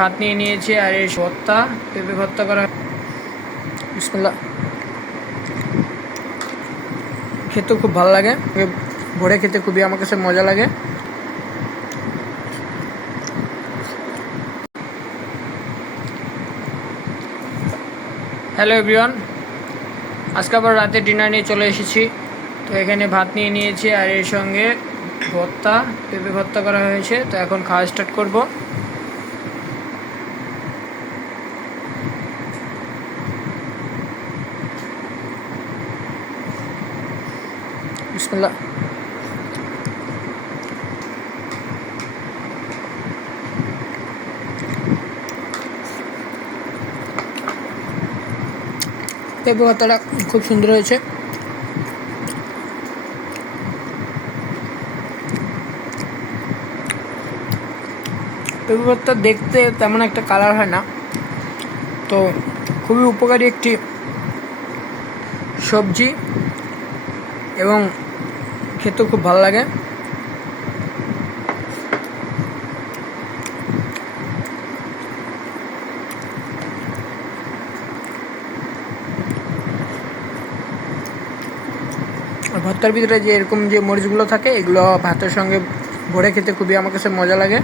ভাত নিয়ে নিয়েছি আর এই ভর্তা, পেঁপে ভর্তা করা। খেতে খুব ভালো লাগে। ভরে খেতে খুবই আমার কাছে মজা লাগে। হ্যালো এভরিওয়ান, আজকে আবার রাতে ডিনার নিয়ে চলে এসেছি। তো এখানে ভাত নিয়ে নিয়েছি আর এর সঙ্গে ভর্তা, পেঁপে ভর্তা করা হয়েছে। তো এখন খাওয়া স্টার্ট করব। বিসমুল্লাহ পেঁপে খুব সুন্দর হয়েছে। পেঁপে ভর্তা দেখতে তেমন একটা কালার হয় না। তো খুবই উপকারী একটি সবজি এবং খেতেও খুব ভালো লাগে। ভর্তার ভিতরে যে এরকম যে মরিচগুলো থাকে, এগুলো ভাতের সঙ্গে ভরে খেতে খুবই আমার কাছে মজা লাগে।